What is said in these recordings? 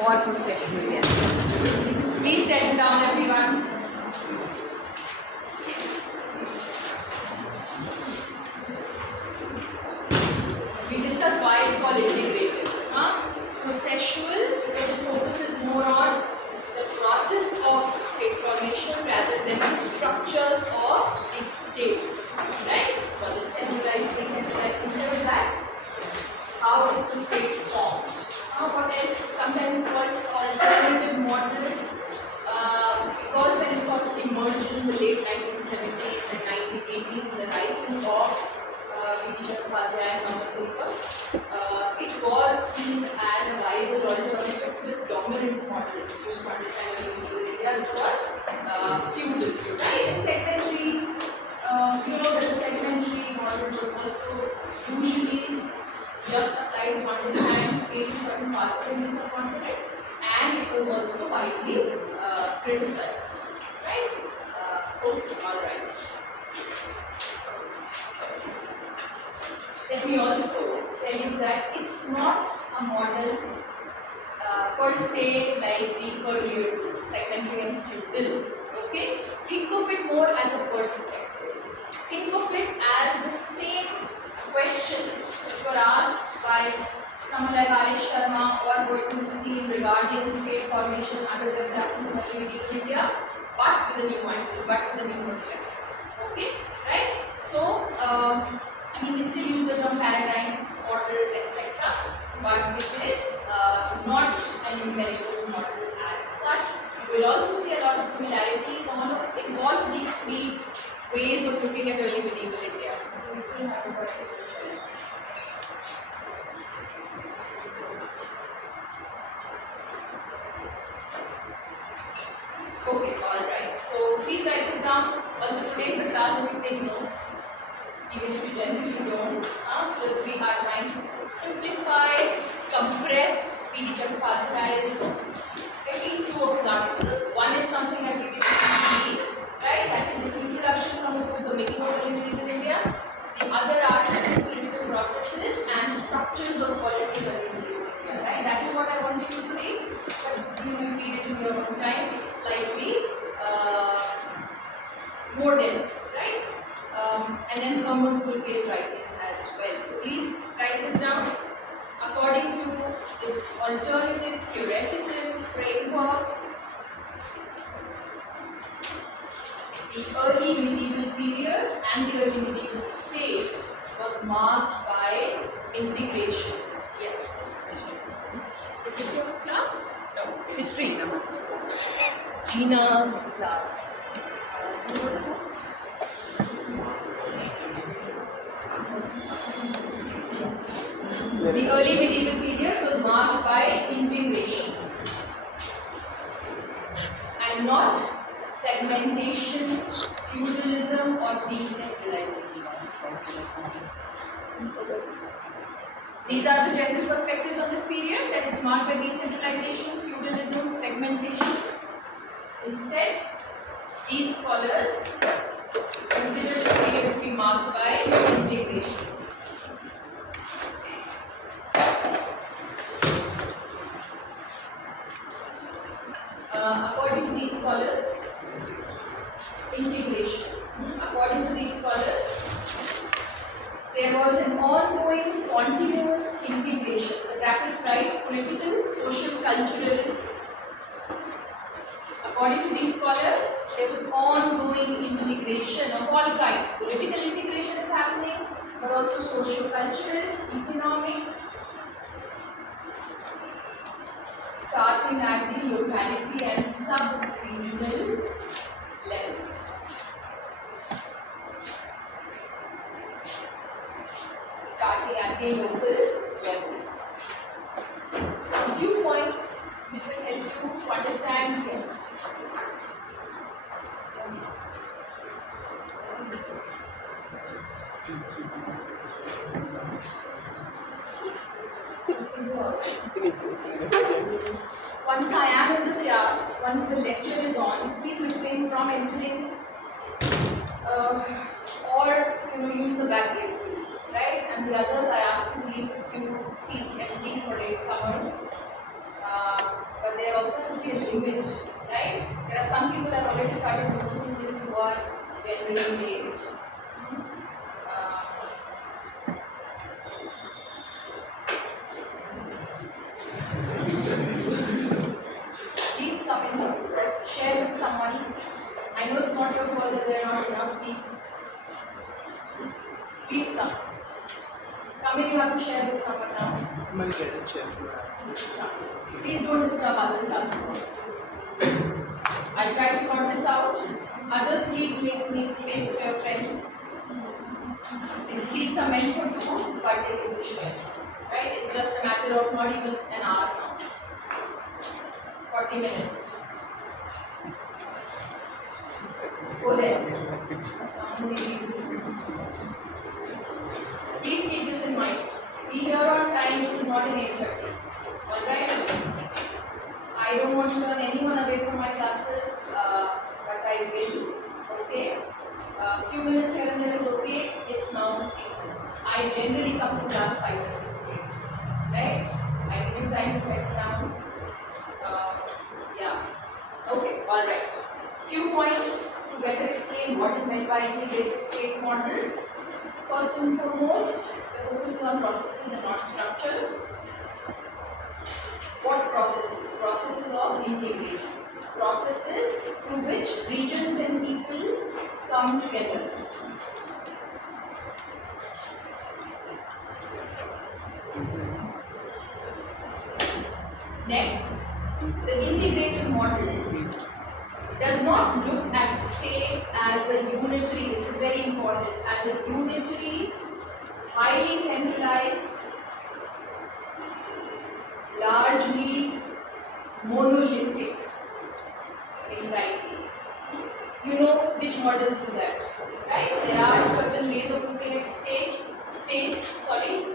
or processual, yes. Please settle down, everyone. We discussed why it's called integrated. Processual because it focuses more on the process of state formation rather than the structures of the state. Right? Because it's centralized, decentralized. Instead of that, how is the state formed? What else? Sometimes called alternative model because when it first emerged in the late 1970s and 1980s in the writings of it was seen as a viable alternative to the dominant model used to understand medieval India, which was feudal, right? And segmentary, you know that the segmentary model was also usually just applied to understand states in certain parts of the Indian subcontinent, and it was also widely criticized, right? Okay, all right. Let me also tell you that it's not a model per se like the earlier segmentary and feudal. Okay? Think of it more as a perspective. Think of it as the same questions which were asked by someone like Arish Sharma or Burton's team regarding state formation under the practice in early medieval India, but with a new mindset, but with a new perspective. Okay? Right? So, I mean, we still use the term paradigm, model, etc., but it is not an empirical model as such. You will also see a lot of similarities in all of these three ways of looking at early medieval India. We still have about experience. Okay, alright. So please write this down. Also, today is the class and we take notes. Even if you generally don't, because we are trying to simplify, compress P.D. Chattopadhyay's at least two of his articles. One is something I give you to read, right? That is the introduction from his book, The Making of Early Medieval India. The other article is Political Processes and Structures of Political Early Medieval India, right? That is what I want you to read, but you will read it in your own time. It's slightly more dense, right? And then Herman Pulke's writings as well. So please write this down. According to this alternative theoretical framework, the early medieval period and the early medieval state was marked by integration. Yes. Is this your class? No. History. Gina's class. The early medieval period was marked by integration and not segmentation, feudalism, or decentralization. These are the general perspectives on this period, that it's marked by decentralization, feudalism, segmentation. Instead, these scholars consider the period to be marked by integration. According to these scholars, integration. According to these scholars, there was an ongoing, continuous integration. The brackets right, political, social, cultural. According to these scholars, there was ongoing integration of all kinds. Political integration is happening, but also social, cultural, economic, starting at the locality and sub-regional levels. Starting at the local levels. A few points which will help you to understand this. Once I am in the class, once the lecture is on, please refrain from entering or use the back gate, please, right? And the others, I ask you to leave a few seats empty for latecomers. it, right? There are some people that already started noticing this who are very late. Please come in, share with someone. I know it's not your fault that there are not enough seats. Please come. Come in, you have to share with someone now. I'm going to get a chair for that. Please don't disturb other classes. I'll try to sort this out. Others, please make space for your friends. These seats are meant for two, but they can be shared. Right? It's just a matter of not even an hour now. 40 minutes. Go there. Please keep this in mind. Be here on time, this is not in 8:30. Alright? I don't want to turn anyone away from my classes, but I will. Okay? A few minutes here and there is okay. It's now 8 minutes. I generally come to class 5 minutes late. Right? I give you time to settle down. Yeah. Okay, alright. Few points to better explain what is meant by integrated state model. First and foremost, the focus is on processes and not structures. What processes? Processes of integration. Processes through which regions and people come together. Next, the integrated model does not look at state as a unitary, this is very important, as a unitary, highly centralized, largely monolithic entity. You know which models do that, right? There are certain ways of looking at states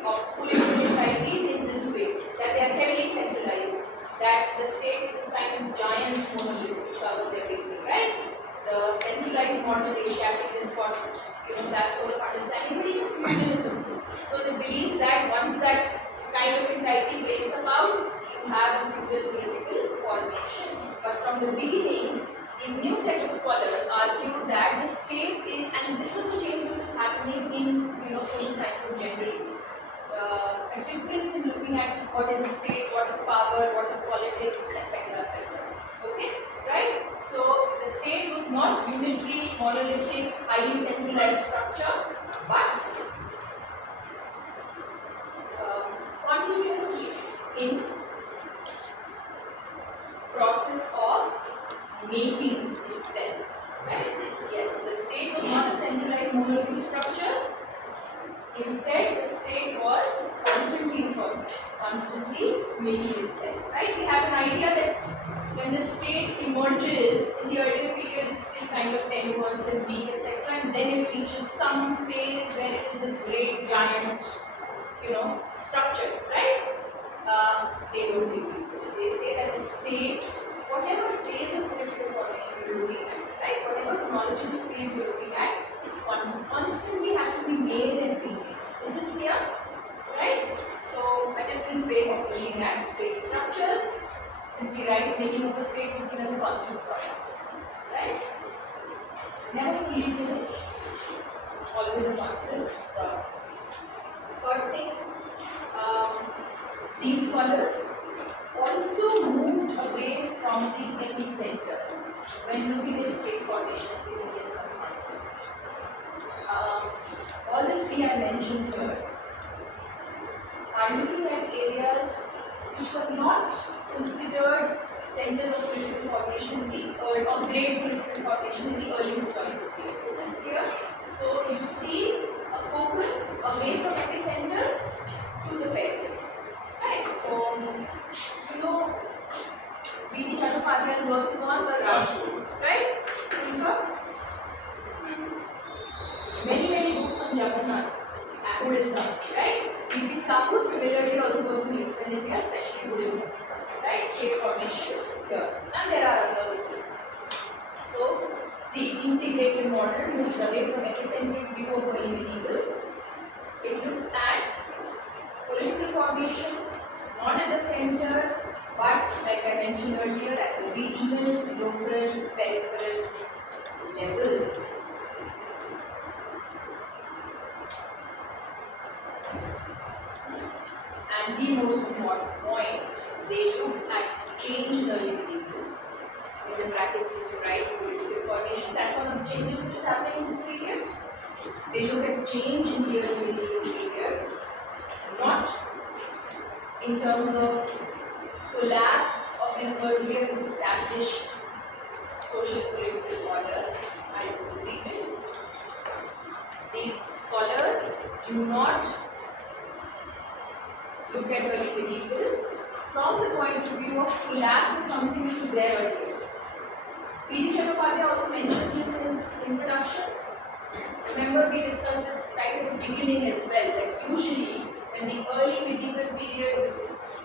of political entities in this way, that they are heavily centralized, that the state is this kind of giant monolith which covers everything, right? The centralized model, Asiatic, is what, that sort of understanding, but even feudalism, because it believes that once that kind of entity breaks about, you have a feudal political formation. But from the beginning, these new set of scholars argue that the state is, and this was the change which was happening in social sciences generally. A difference in looking at what is a state, what is power, what is politics, etc. Okay, right? So the state was not unitary, monolithic, highly centralized structure, but continuously in process of making itself. Right? Yes, the state was not a centralized monolithic structure. Instead, the state was constantly informed, constantly making itself. Right? We have an idea that when the state emerges in the earlier period, it's still kind of tenuous and weak, etc., and then it reaches some phase where it is this great giant, structure. Right? They don't agree with it. They say that the state, whatever phase of political formation you're looking at, right? Whatever chronological phase you're looking at, it's constantly has to be made and remade. Is this clear? Right? So, a different way of looking at state structures, simply making of a state is seen as a constant process. Right? Never fully finished, always a constant process. Third thing, these scholars also moved away from the epicenter when looking at state formation in Indian subcontinent. All the three I mentioned here are looking at areas which were not considered centers of political formation in the early, or great political formation in the early historical period. Is this clear? So you see a focus away from epicenter to the periphery. Right? So, B.T. Chattopadhyay's work is on the Rajputs, right? Think of many books on Jagannath, Buddhism, right? B.P. Saku similarly also goes to Eastern India, especially Buddhism, right? State formation here, and there are others. So, the integrated model moves away from epicentric view of early medieval. It looks at political formation not at the center but like I mentioned earlier, at the regional, local, peripheral levels. And the most important point, they look at change in early medieval. In the brackets, if you write political formation, that's one of the changes which is happening in this period. They look at change in the early medieval period, not in terms of collapse of an earlier established social political order. I repeat it. These scholars do not look at early medieval from the point of view of collapse of something which was there earlier. P.D. Chattopadhyay also mentioned this in his introduction. Remember, we discussed this right at the beginning as well, that usually when the early medieval period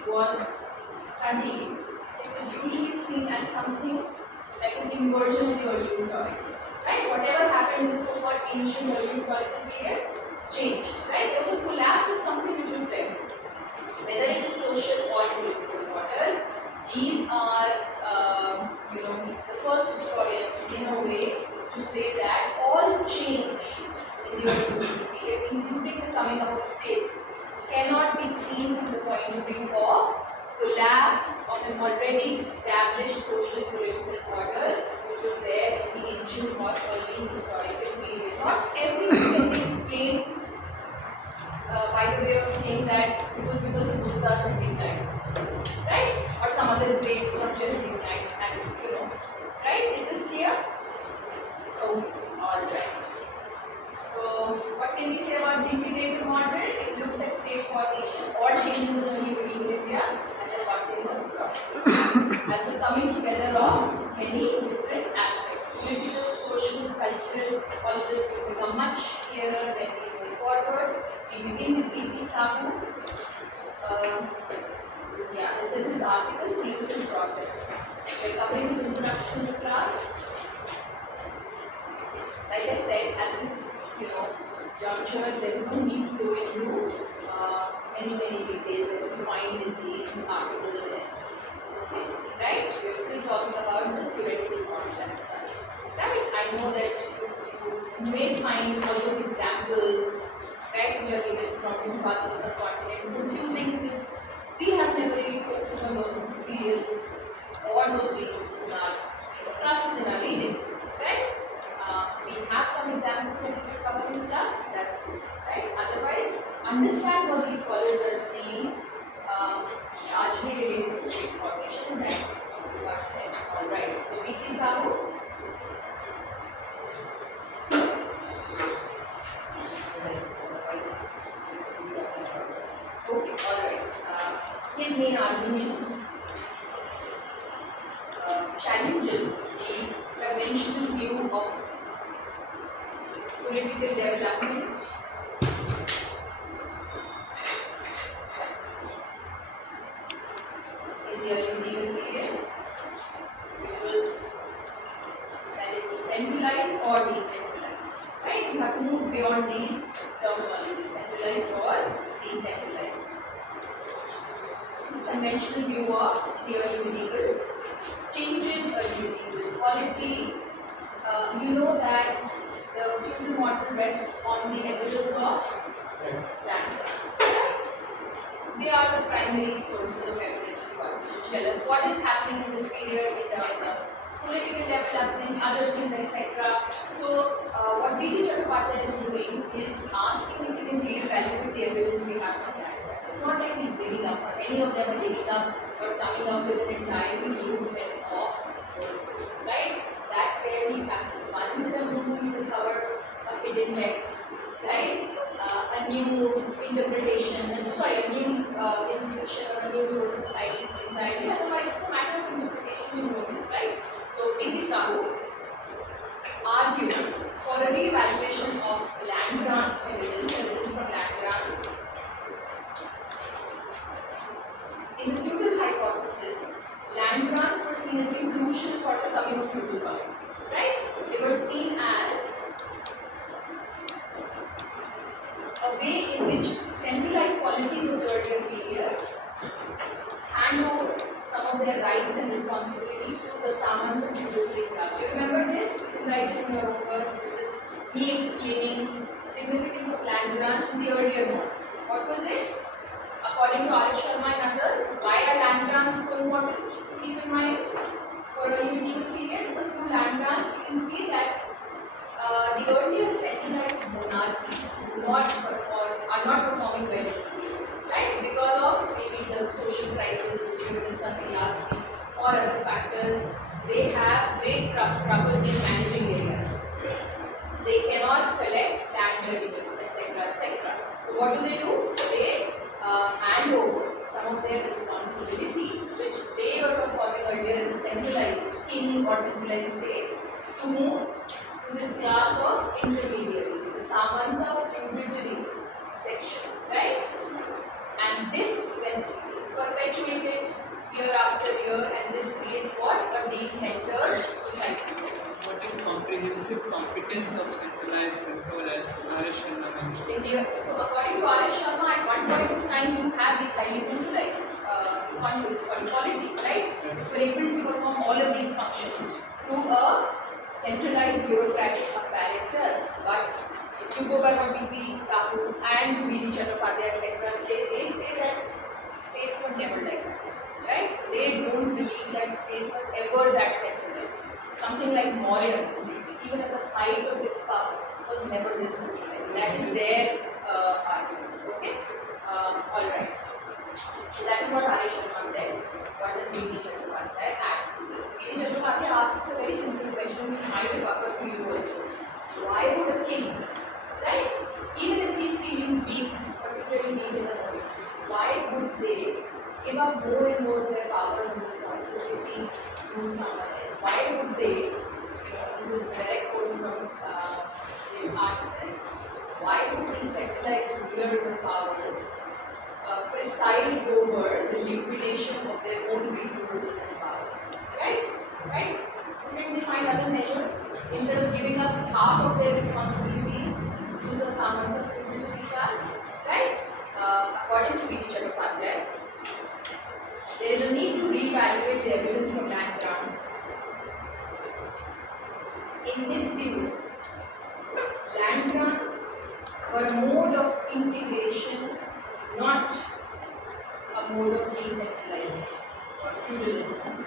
was studied, it was usually seen as something like an inversion of the early historical. Right? Whatever happened in the so-called ancient early historical period changed. Right? There was a collapse of something which was there. Whether it is social or political order, these are, the first historians in a way to say that all change in the early medieval period, including the coming up of states, cannot be seen from the point of view of collapse of an already established social political order which was there in the ancient or early historical period. Not everything can be explained by the way of saying that it was because the Buddhas had declined, right? Or some other great structure had declined, and right? Is this clear? Oh, all right. So, what can we say about the integrated model? It looks at state formation or changes in early medieval India as a continuous process, as the coming together of many different aspects. Political, social, cultural, all this will become much clearer when we move forward. We begin with P.P. Sahu. This is his article, Political Processes. We are covering his introduction in the class. Like I said, at this juncture, there is no need to go into many details that you find in these articles and essays. Okay, right? We are still talking about the theoretical context. Right? I know that you may find all those examples, right, which are given from different parts of the subcontinent confusing because we have never really focused on those materials or those regions in our classes, in our readings, right? We have some examples that we will cover in class, that's right. Otherwise, understand what these scholars are saying, largely related to state formation that you have said. Alright, so P.P. Sahu. Okay, alright. His main argument challenges the conventional view of political development in the early medieval period, which was that it was centralized or decentralized. Right? You have to move beyond these terminologies, centralized or decentralized. Conventional view of the early medieval changes early medieval polity. You know that the feudal model rests on the evidence of land sales. Right? They are the primary sources of evidence to us to tell us what is happening in this period in terms of political developments, other things, etc. So, what P.D. Chattopadhyay is doing is asking if we can reevaluate the evidence we have from that. It's not like he's digging up, or any of them are digging up or coming up with an entirely new set of sources, right? That rarely happens. Once in a blue moon you discover a hidden text, right? A new interpretation, a new institution or a new source of science entirely. Otherwise, it's a matter of interpretation, you know this, right? So, P.P. Sahu argues for a re-evaluation of land grant evidence from land grants. In the feudal hypothesis, land grants were seen as being crucial for the coming of feudal power, right? They were seen as a way in which centralized polities of the earlier period hand over some of their rights and responsibilities to the Samanta feudatory class. You remember this? You can write it in your own words. This is me explaining significance of land grants in the earlier model. What was it? According to R.S. Sharma and others, why are land grants so important? Keep in mind, for a medieval period, because through land grants, you can see that the earlier centralized monarchies are not performing well in this period, right? Because of maybe the social crisis which we were discussing last week, or other factors, they have great trouble in managing areas. They cannot collect land revenue, etc., etc. So what do? They hand over some of their responsibilities, which they were performing earlier as a centralized king or centralized state, to whom? To this class of intermediaries, the Samanta feudatory section, right? And this, when it's perpetuated year after year, and this creates what? A decentered society. What is comprehensive competence of centralized control as R.S. Sharma mentioned? So according to R.S. Sharma, at one point in time you have these highly centralized polities, right? Which were able to perform all of these functions through a centralized bureaucratic apparatus. But if you go by what B.P. Sahu and V.D. Chattopadhyay, etc., they say that states were never like that, right? So they don't believe that states are ever that centralized. Something like Mauryan state, even at the height of its power, was never this centralized. That is their argument. Okay? Alright. So that is what R.S. Sharma said. What does V.D. Chattopadhyay add? V.D. Chattopadhyay asks a very simple question which might have occurred to you also. Why would a king, right, even if he is feeling weak, particularly weak in the body, why would they give up more and more of their powers and responsibilities to someone else? Why would they, this is direct quote from this article, why would these centralized rulers of powers preside over the liquidation of their own resources and power? Right? Right? Couldn't they find other measures? Instead of giving up half of their responsibilities to the Samanta feudatory class, right? According to V.D. Chattopadhyay, there is a need to reevaluate the evidence from land grants. In his view, land grants were a mode of integration, not a mode of decentralization or feudalism.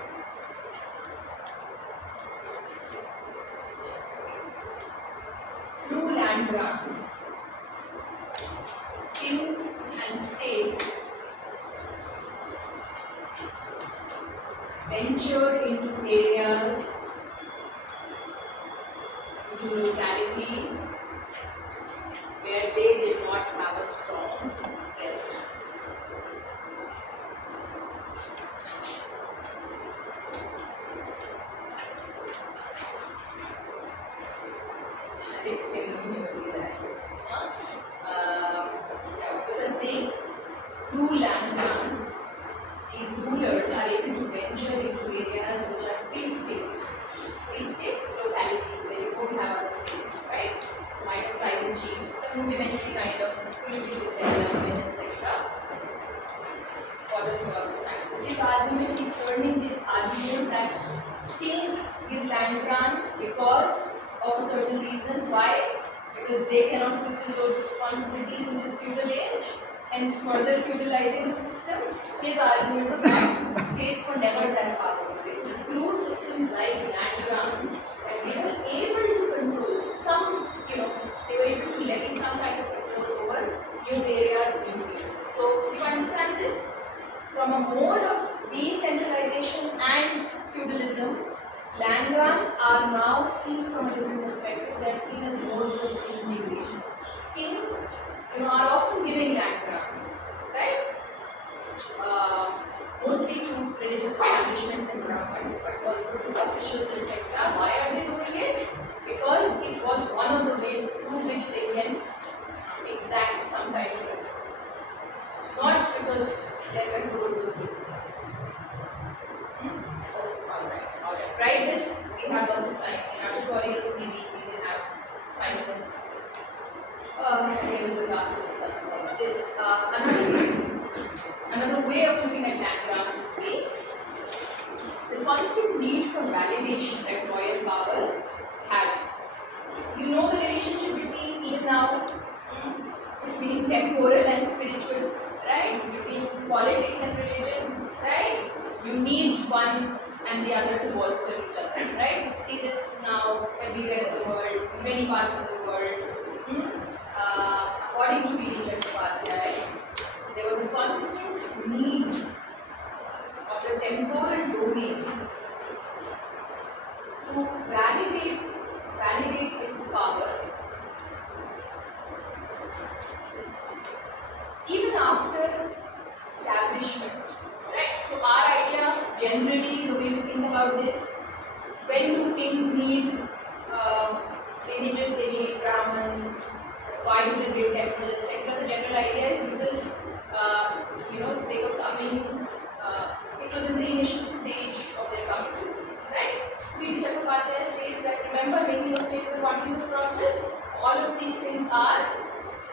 Through land grants, kings and states ventured into areas, into localities where they did not have a strong presence. I'll explain what that is. What was I saying? Through land grants, these rulers are able to venture into areas which are pre-state localities where you don't have other states, right? You might have tribal chiefs, some rudimentary kind of political development, etc. for the first time. So this argument is turning this argument that kings give land grants because of a certain reason. Why? Because they cannot fulfill those responsibilities in this feudal age, hence further feudalizing the system. His argument is that states were never that powerful. It was through systems like land grants that they were able to control some, they were able to levy some kind of control over new areas, new people. So, if you understand this, from a mode of decentralization and feudalism, land grants are now seen from a different perspective. They are seen as modes of integration. Kings, are often giving land grants, right? Mostly to religious establishments and brahmins, but also to officials, etc. Why are they doing it? Because it was one of the ways through which they can exact some kind of control. Not because their control was good. Alright. Write this. We have lots of time. In our tutorials, maybe we can have 5 minutes. Here in the class to discuss more about this. Another way of looking at land grants would be constant need for validation that royal power had. You know the relationship between, even now, between temporal and spiritual, right? Between politics and religion, right? You need one and the other to bolster each other, right? You see this now everywhere in the world, in many parts of the world. According to B.D. Chattopadhyay, there was a constant need of the temporal domain to validate its power even after establishment. Right? So our idea, generally, the way we think about this, when do kings need religious elite, Brahmins? Why do they build temples, etc.? The general idea is because they were coming. It was in the initial stage of their coming, right? B.D. Chattopadhyay says that remember, making of state is a continuous process. All of these things are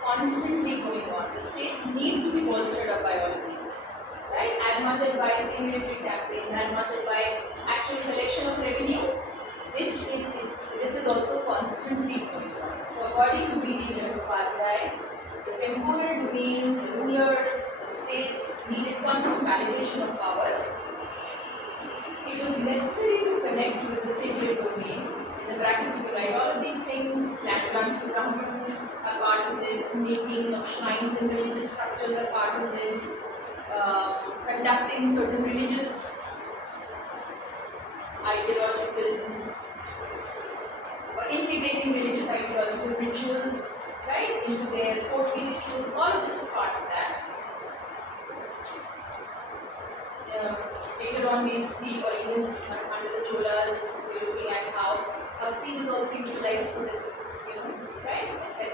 constantly going on. The states need to be bolstered up by all of these things, right? As much as by say military campaigns, as much as by actual collection of revenue, this is also constantly going on. So according to B.D. Chattopadhyay, the temporal domain, the rulers, the states needed constant validation of power. It was necessary to connect with the sacred domain. In the brackets you can write all of these things. Land grants to Brahmins are part of this. Making of shrines and religious structures are part of this. Conducting certain religious, ideological, or integrating religious ideological rituals, right, into their courtly rituals. All of this is part of that. Later on we'll see, or even under the Cholas, we're looking at how bhakti is also utilized for this, right, etc.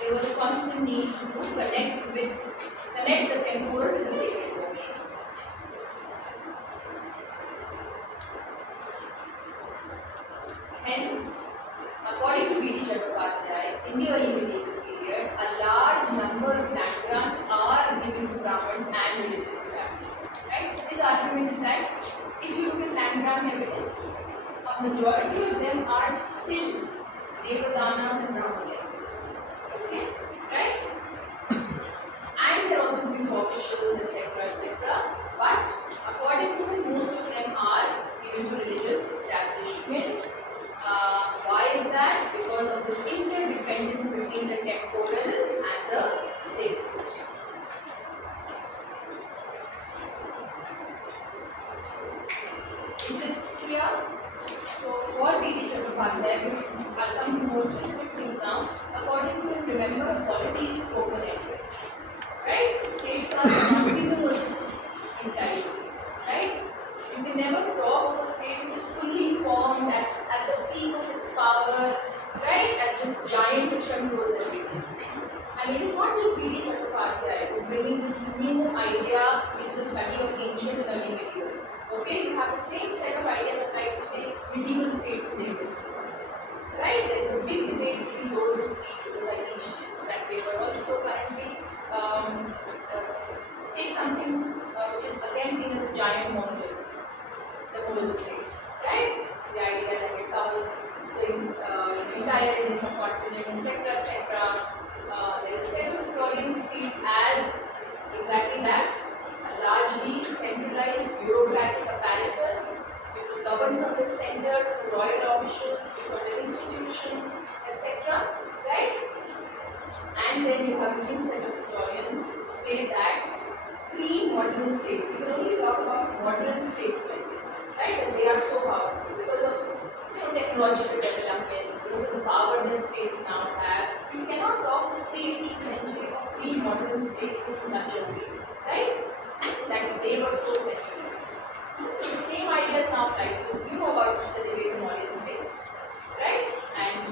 There was a constant need to connect the temporal with the sacred domain. Hence, according to B.D. Chattopadhyay, in the early medieval period, a large number of land grants are given to Brahmins and religious establishments. Right? So his argument is that if you look at land grant evidence, a majority of them are still Devadanas and Brahmadev. Okay? Right? And there are also given to officials, etc. But according to him, most of them are given to religious establishment. Why is that? Because of this interdependence between the temporal and the sacred. Is this clear? So for B.D. Chattopadhyay, I'll come to more specific things now. According to him, remember, polity is open-ended. Right? States are continuous intelligence. Right? You can never talk of a state which is fully formed at the peak of its power, right? As this giant which controls everything. And it is not just B.D. Chattopadhyay who is bringing this new idea into the study of ancient and early medieval. Okay, you have the same set of ideas applied to say medieval states in India. Right? There is a big debate between those who see, because I teach that paper also currently, take something which is again seen as a giant mountain, the Mughal state. Right? The idea that it covers the entire Indian subcontinent, etc. There is a set of historians who see it as exactly that. Largely centralized bureaucratic apparatus which was governed from the center to royal officials to certain institutions, etc. Right? And then you have a new set of historians who say that pre-modern states, you can only talk about modern states like this, right? And they are so powerful because of technological developments, because of the power that states now have. You cannot talk of pre-18th century or pre-modern states in such a way, right? That they were so centralized. So the same ideas now apply to you know about the debate on Orient state, right? And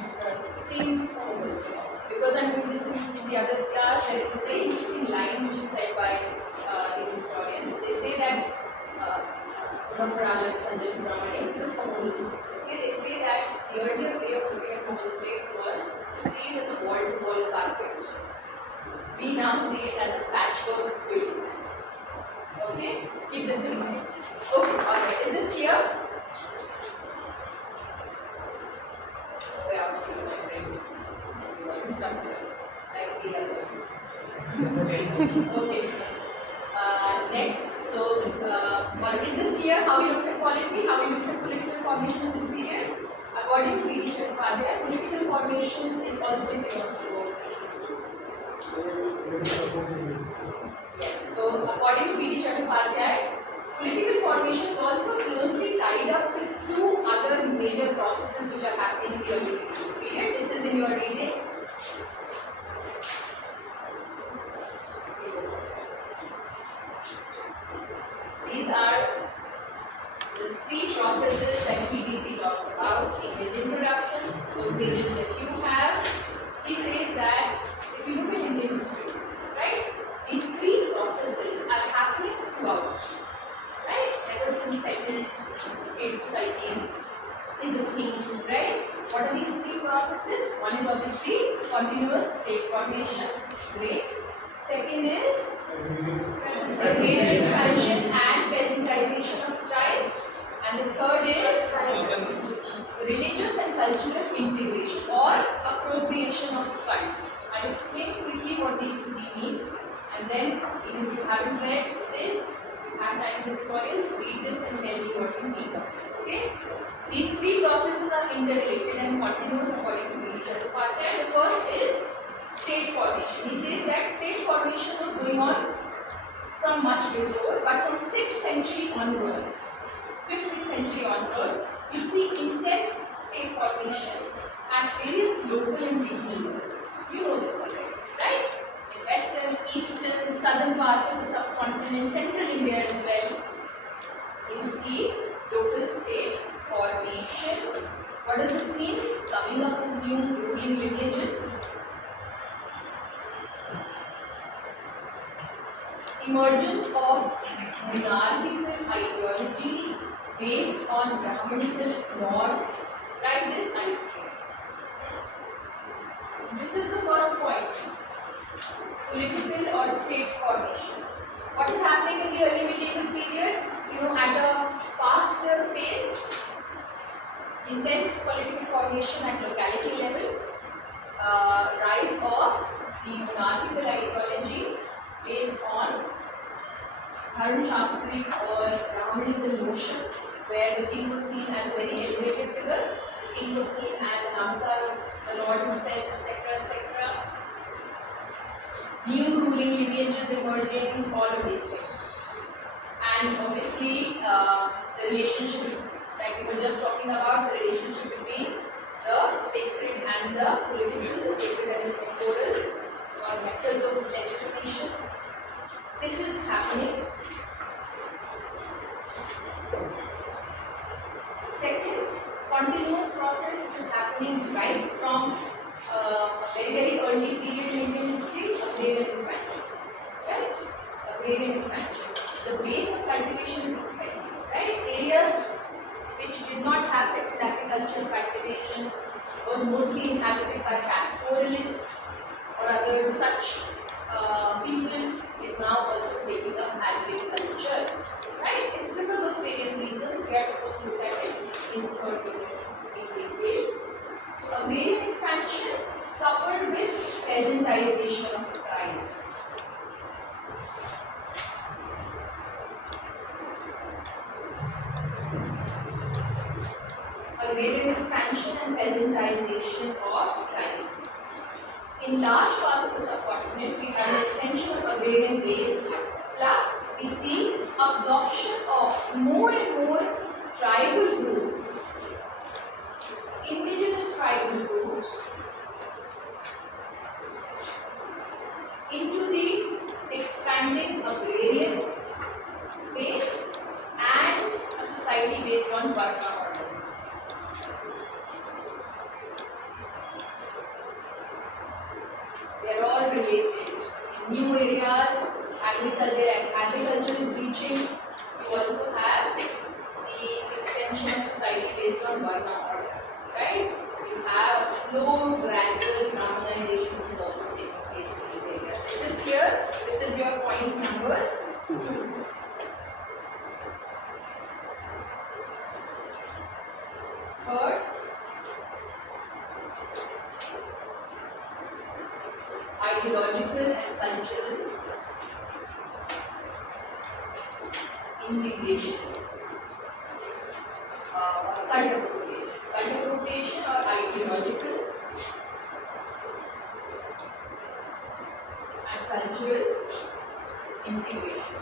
same for Mughal. Because I'm doing this in the other class, there is this very interesting line which is said by these historians. They say that Muzaffar Alam, Sanjay Subramanian, this is for Mughal state. Okay, they say that the earlier way of looking at Mughal state was to see it as a wall-to-wall carpet. We now see it as a patchwork quilt. Okay, keep this in mind. Okay, alright. Is this clear how he looks at polity, how he looks at political formation in this period? According to V.D. Chattopadhyay, political formation is also a philosophy. Yes, so according to V.D. Chattopadhyay, political formation is also closely tied up with two other major processes which are happening in the early period. This is in your reading. These are the three processes that VDC talks about in his introduction, those pages that you have. He says that if you look at Indian history, right, these three processes are happening throughout, right? Ever since settled state society is a thing, right? What are these three processes? One is obviously continuous state formation, great. Second is agrarian expansion and peasantization of tribes, and the third is religious and cultural integration or appropriation of cults. I'll explain quickly what these three mean, and then even if you haven't read this, you have time in the tutorials, read this and tell me what you mean. Okay? These three processes are interrelated and continuous according to V.D. Chattopadhyay. The first is state formation. He says that state formation was going on from much before, but from 6th century onwards, 5th, 6th century onwards, you see intense state formation at various local and regional levels. You know this already, right? In western, eastern, southern parts of the subcontinent, central India as well, you see local state formation. What does this mean? Coming up with new ruling lineages. Emergence of monarchical ideology based on Brahmanical norms. Write this and explain. This is the first point. Political or state formation. What is happening in the early medieval period? You know, at a faster pace, intense political formation at locality level, rise of the monarchical ideology based on Dharma Shastric or Brahmanical notions, where the king was seen as a very elevated figure, the king was seen as an avatar of the Lord himself, etc., etc. New ruling lineages emerging, all of these things. And obviously, the relationship that we were just talking about, the relationship between the sacred and the political, the sacred and the temporal, or methods of legitimation. This is happening. Second, continuous process which is happening right from a very, very early period in Indian history, agrarian expansion. Right? Agrarian expansion. The base of cultivation is expanding. Right? Areas which did not have settled agricultural cultivation was mostly inhabited by pastoralists or other such people is now also taking up agriculture. Right? It's because of various reasons. We are supposed to look at it in third in detail. So agrarian expansion coupled with peasantization of tribes. Agrarian expansion and peasantization of tribes. In large parts of the subcontinent, we have an extension of agrarian base, plus we see absorption of more and more tribal groups, indigenous tribal groups, into the expanding agrarian base and a society based on Varna order. They are all related. In new areas, agriculture is reaching. You also have the extension of society based on Varna order. Right? You have slow, gradual harmonization which is also taking place in these areas. Is this clear? This is your point number 2. Third, ideological and cultural integration. cult appropriation. Cult appropriation or ideological and cultural integration.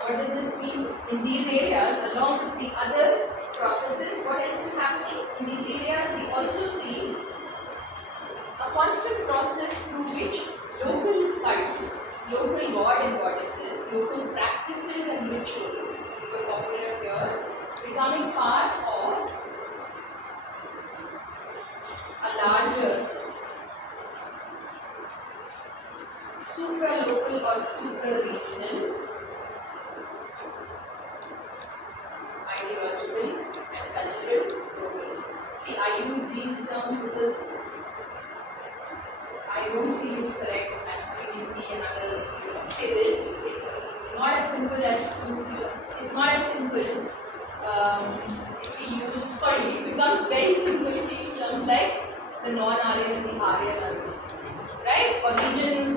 What does this mean? In these areas, along with the other processes, what else is happening? In these areas, we also see a constant process through which local cults, local god and goddesses, local practices and rituals were popular here, becoming part of a larger supra-local or supra-regional ideological and cultural domain. See, I use these terms because I don't think it's correct and PDC and others say this. It's not as simple as it's not as simple if we use, sorry, it becomes very simple if we use terms like the non-Aryan and the Aryan ones, right? Or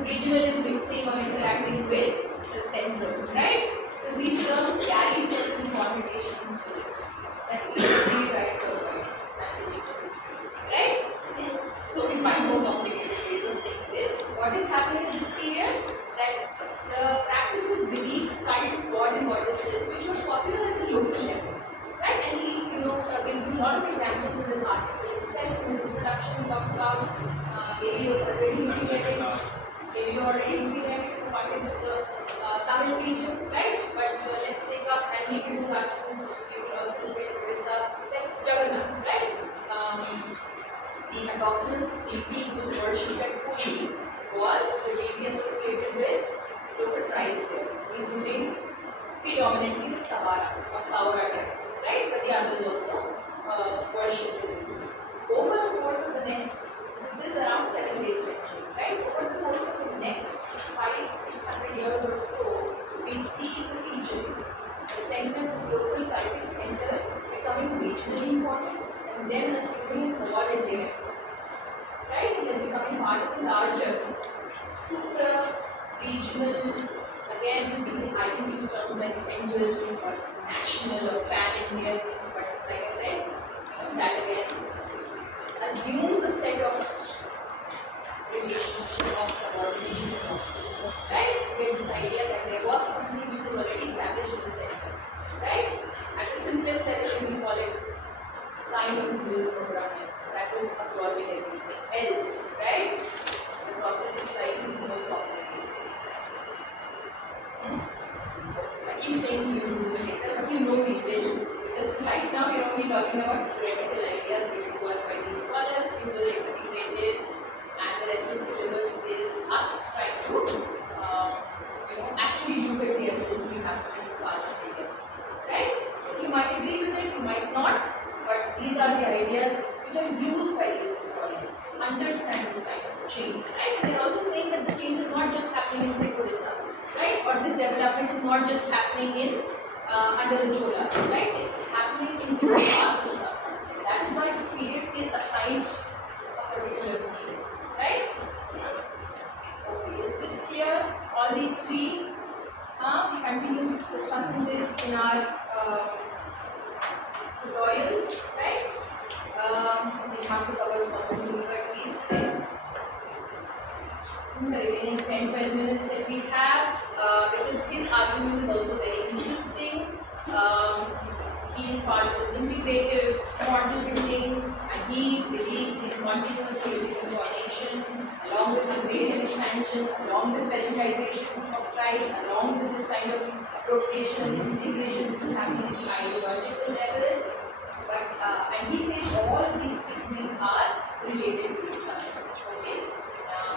regional is mixing or interacting with the central, right? Because these terms carry certain connotations with it that we really try to avoid as we make history, right? So we find more complicated ways of saying this. What is happening in this period? That the practices, beliefs, cults, god and goddesses, which were popular at the local level, right? And he, gives you a lot of examples in this article itself. In his introduction, he talks about maybe you're already looking at it, maybe you're already looking at it in the context of the Tamil region, right? But let's take up and we can do Rajputs, we will also look at Orissa, that's Jagannath, right? The autonomous deity whose worship at Puri was the deity associated with local tribes here, including predominantly the Savara or Saura tribes, right? But the others also worshipped him. Over the course of the next, this is around 7th, 8th century, right? Over the course of the next 500-600 years or so, we see the region, the center, this local cultic center, becoming regionally important and then assuming all India importance, right? And then becoming part of the larger supra-regional, again, I can use terms like central or national or pan-Indian, but like I said, that again assumes a set of relationship of subordination, right? We have this idea that there was something which was already established in the center, right? At the simplest level, we call it kind of rules programming that was absorbing everything else, right? The process is slightly more complicated. I keep saying you rules later, but you know we will. Because right now we are only talking about theoretical ideas given to us by these scholars, people like integrated, and the rest of the syllabus is us trying to actually look at the evidence we have in the past period. Right? You might agree with it, you might not, but these are the ideas which are used by these historians to understand this kind of change. Right? And they are also saying that the change is not just happening in Feudalism, right? Or this development is not just happening in under the Cholas, right? It's happening in the past or something. That is why this period is assigned a particular name, right? Okay, is this clear? All these three? We continue discussing this in our tutorials, right? We have to cover common group at least in the remaining 10-12 minutes that we have, because his argument is also very interesting. He is part of this integrative model building, and he believes in continuous political coordination, along with agrarian expansion, along with peasantization of tribes, along with this kind of appropriation and integration which is happening at the ideological level. But and he says all these things are related to each other. Okay. Now,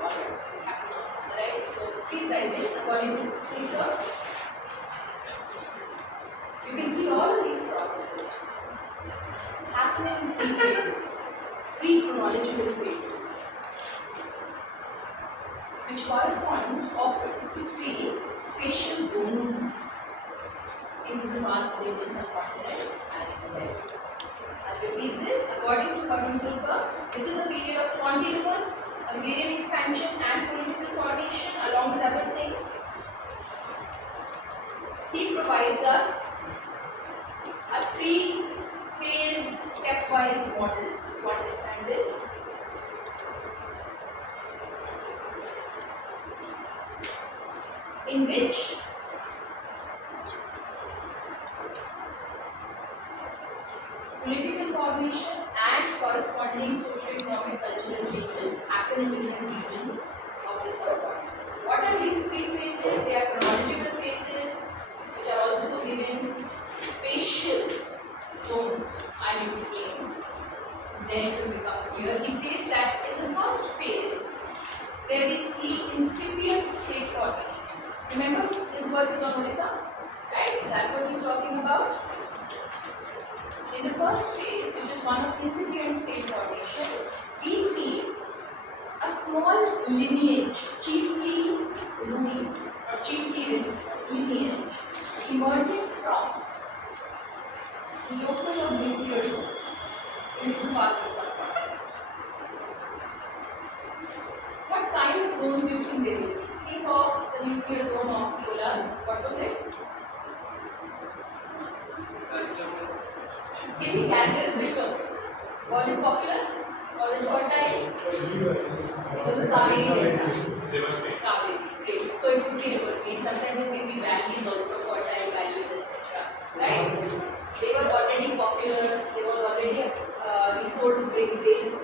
alright, we have to summarize. So please write this according to Caesar. You can see all of these processes happening in 3 phases, 3 chronological phases, which correspond often to 3 spatial zones in different parts of the Indian subcontinent as well. I'll repeat this. According to Varun Kulka, this is a period of continuous agrarian expansion and political coordination along with other things. He provides us Political formation and corresponding socio-economic cultural changes happen in different regions of the subcontinent. What are these three phases? They are chronological phases which are also given spatial zones. I'll explain. Then it will become clear. He says that in the first phase, where we see incipient state formation. Remember, his work is on Odisha, right? So that's what he's talking about. In the first phase, which is one of incipient state formation, we see a small lineage, chiefly rule or chiefly lineage, emerging from local or nuclear zones in different parts of the subcontinent. What kind of zones do you think they will be? Think of the nuclear zone of Cholas. What was it? Give me characteristics of it. Was it populous? Was it fertile? It was a Kaveri delta. Kaveri. Great. So it could be river plain. Sometimes it may be valleys also, fertile valleys, etc. Right? They were already populous. There was already a resource base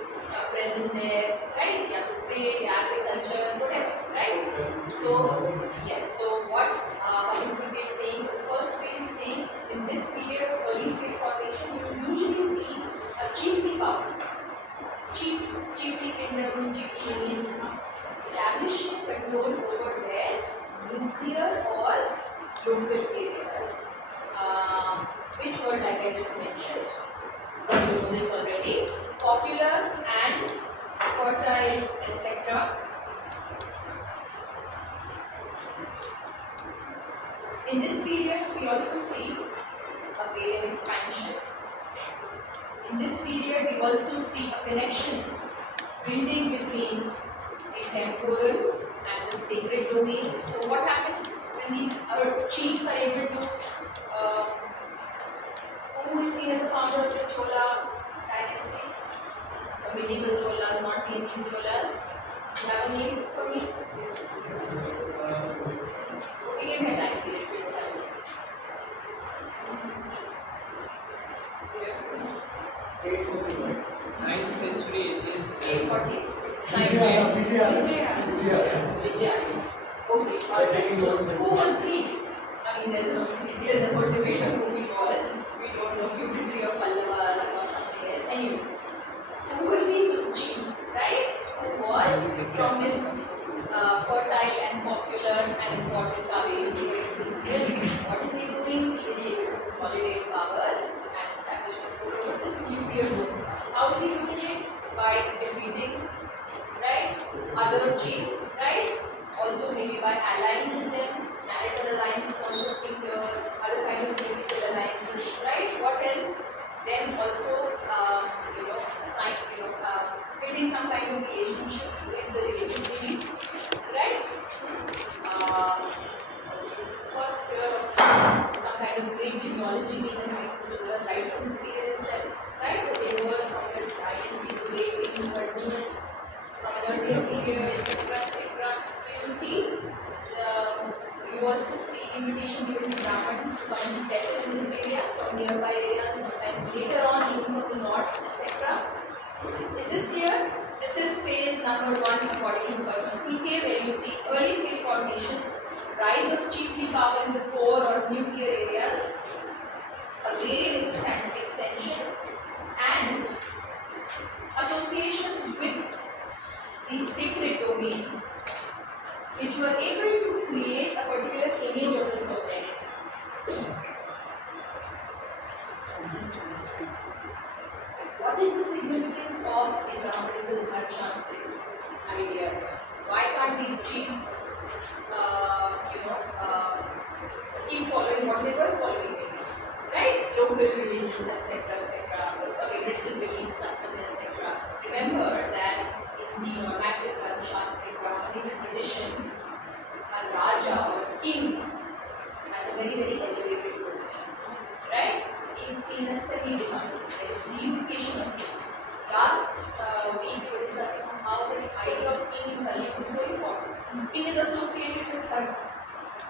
present there. Right? Yeah, trade, agriculture, whatever. Right? So yes. So what Abhipulke is saying, the first phase is saying, in this period of early state formation, you usually see a chiefly power, chiefs, chiefly kingdom, chiefly lineages establishing control over their nuclear or local areas, which were, like I just mentioned, you know this already, populous and fertile, etc. In this period, we also see agrarian expansion. In this period, we also see a connection building between the temporal and the sacred domain. So, what happens when these chiefs are able to, who is seen as the founder of the Chola dynasty? The medieval Cholas, not the ancient Cholas. You have a name for me? Give me a time period. 9th century is 840. It's 940. Vijaya. Okay. So who was he? I mean, there's a whole debate of who he was. We don't know feudatory of Pallavas or something else. Anyway, who was he? He was a chief, right? Who was from this fertile and populous and important Kaveri region. What is he doing? He is able to consolidate power and establish control over this nuclear zone. How is he doing it? By defeating, right, other chiefs, right? Also maybe by allying with them. Marital alliances also occur, other kind of political alliances, right? What else? Then also, building some kind of relationship with the religious elite, right? First year of some kind of great genealogy being assigned to the rulers right from this period itself, right? They were from the dynasty, the great kings were ruled from an earlier period, etc., etc. So you see, you also see invitation given to Brahmins to come and settle in this area from nearby areas, sometimes later on even from the north, etc. Is this clear? This is phase number 1 according to Abhipulke, where you see early state formation, rise of chiefly power in the core or nuclear areas, agrarian extension, and associations with the sacred domain, which were able to create a particular image of the sovereignty. What is the significance of a grammatical Dharmashastra idea? Why can't these chiefs, keep following what they were following, right? Local religions, etc., etc. Sorry, religious beliefs, customs, etc. Remember that in the normative Dharmashastra Brahmanical tradition, a Raja or king has a very, very elevated position, right? He is seen as semi-divine. There is deification of him. Last week we were discussing on how the idea of king in Kali is so important. King is associated with dharma.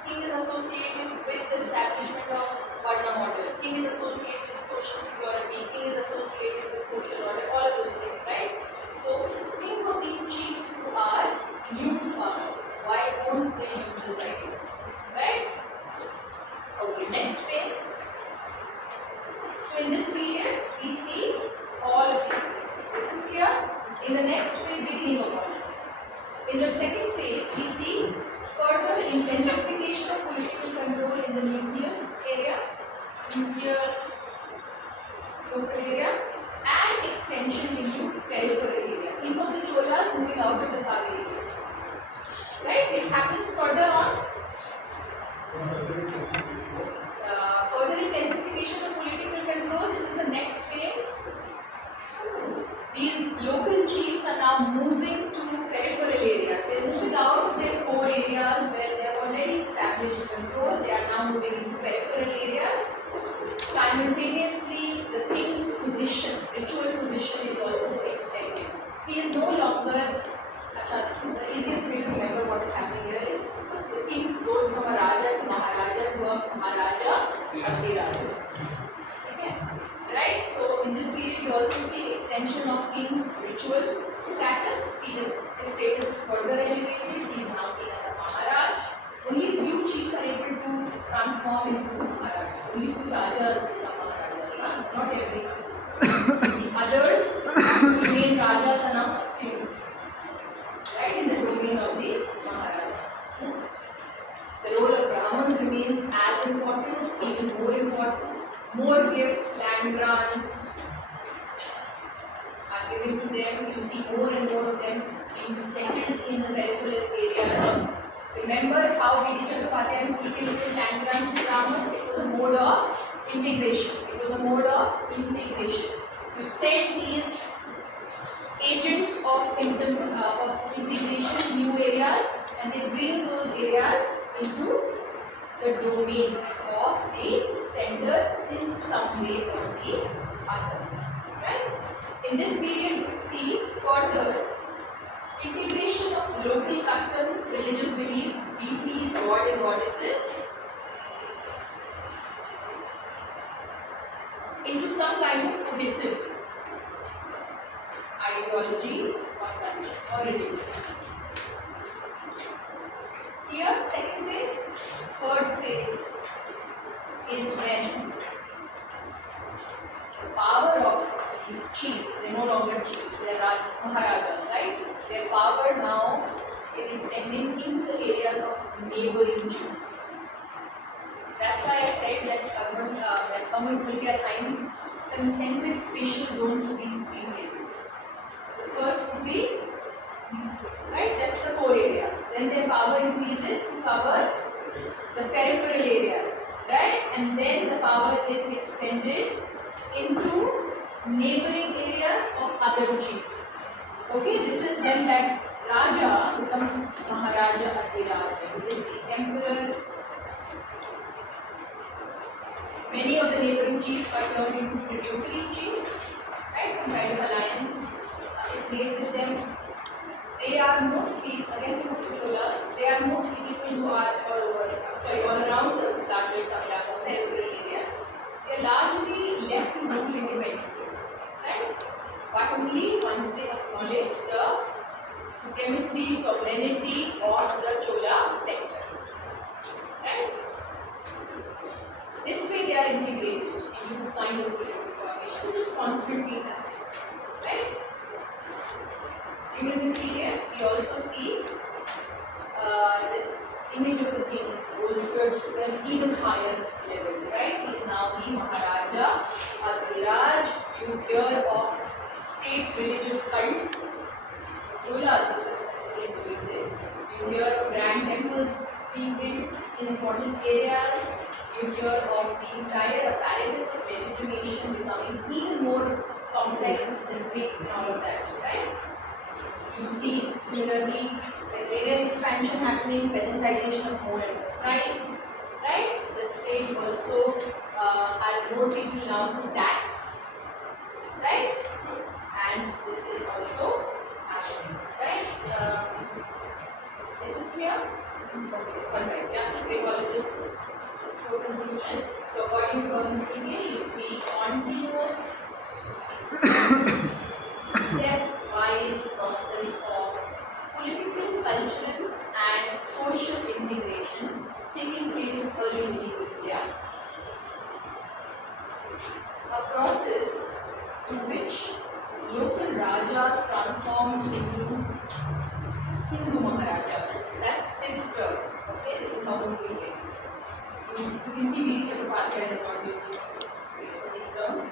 King is associated with the establishment of Varna model. King is associated with social security. King is social order, all of those things, right? So think of these chiefs who are new to power. Why won't they use this idea, right? Okay, next phase. So in this period, we see all of these things. This is clear. In the next phase, beginning of all this. In the second phase, we see further intensification of political control in the nucleus area, nuclear local area, and extension into peripheral area. Think of the Cholas moving out of the Kaveri basin. Right? It happens further on. Further intensification of political control. This is the next phase. These local chiefs are now moving to peripheral areas. They are moving out of their core areas where they have already established control. They are now moving into peripheral areas. Simultaneously, the king's position, ritual position, is also extended. He is no longer. The easiest way to remember what is happening here is the king goes from a Raja to Maharaja to a Maharaja Adhiraja. Okay? Right? So, in this period, you also see extension of king's ritual status. His status is further elevated. He is now seen as a Maharaj. Only few chiefs are able to transform into Maharaj. Only few Rajas become Maharajas. Not everyone. The others who remain Rajas are now subsumed. Right, in the domain of the Maharaja. The role of Brahmins remains as important, even more important. More gifts, land grants are given to them. You see more and more of them being settled in the peripheral areas. Remember how Vidisha Chhattopadhyay inculcated land grants to Brahmins? It was a mode of integration. It was a mode of integration. You send these agents of integration, new areas, and they bring those areas into the domain of the center in some way or the other. Right? In this period, you see further integration of local customs, religious beliefs, deities, god and goddesses into some kind of cohesive ideology or culture or religion. Here, second phase. Third phase is when the power of these chiefs, they are no longer chiefs, they are Maharajas, right? Their power now is extending into the areas of neighboring chiefs. That's why I said that Common Pulke assigns concentric spatial zones to these three phases. The first would be, right, that's the core area. Then their power increases to cover the peripheral areas, right? And then the power is extended into neighboring areas of other chiefs. Okay, this is when that Raja becomes Maharaja Adhiraja. It is the emperor. Many of the neighboring chiefs are turned into tributary chiefs, right? Some kind of alliance is made with them. They are mostly, again, the Cholas, they are mostly people who are all around the larger peripheral area. They are largely left to rule independently, right? But only once they acknowledge the supremacy, sovereignty of the Chola sector, right? This way they are integrated into this kind of political formation, which is constantly happening, right? During this period, we also see the image of the king bolstered to an even higher level, right? He is now the Maharaja Adhiraj. You hear of state religious cults. Cholas were successful in doing this. You hear of grand temples being built in important areas. You hear of the entire apparatus of legitimation becoming even more complex and big and all of that, right? You see similarly agrarian expansion happening, peasantization of more and more tribes, right? The state also has more people now to tax, right? And this is also happening, right? Is this clear? Okay, alright, just to bring all of this to a conclusion. So according to Common Pulke, you see continuous process of political, cultural, and social integration taking place in early medieval India. A process in which local rajas transformed into Hindu Maharajas. That's his term. Okay, this is how we read it. You can see these Chattopadhyay does not use these terms.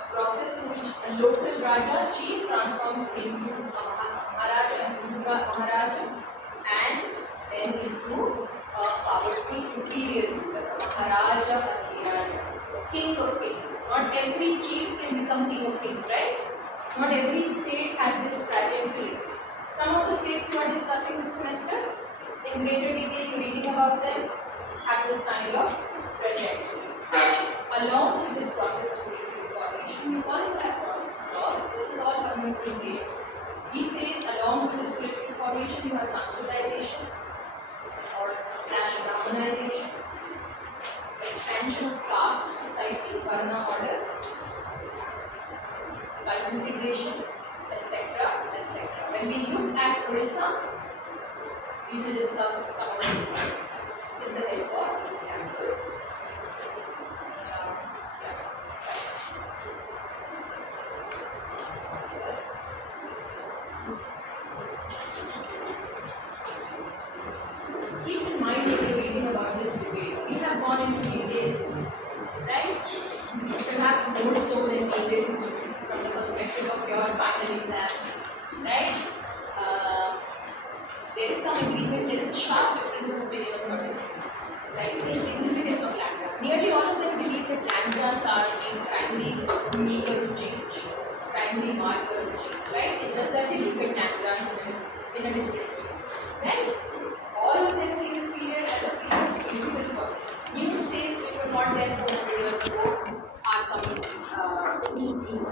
A process in which a local raja chief transforms into a Maharaja, and then into a powerful imperial ruler, a Maharaja Adhiraja, king of kings. Not every chief can become king of kings, right? Not every state has this trajectory. Some of the states you are discussing this semester, in greater detail you're reading about them, have this kind of trajectory. Along with this process of political formation, you also have processes of, this is all coming to date. He says along with this political formation, you have Sanskritization or / Brahmanization, expansion of caste society, Varna order, cult integration, etc. etc. When we look at Orissa, we will discuss some of these points with the help of examples. Keep in mind when you're reading about this debate, we have gone into details, right? Perhaps more so than we did from the perspective of your final exams, right? There is some agreement, there is a sharp difference of opinion on certain things, like the significance of land grant. Nearly all of them believe that land grants are a primary meter to change, primary marker to change, right? It's just that they look at land grants in a different way, right?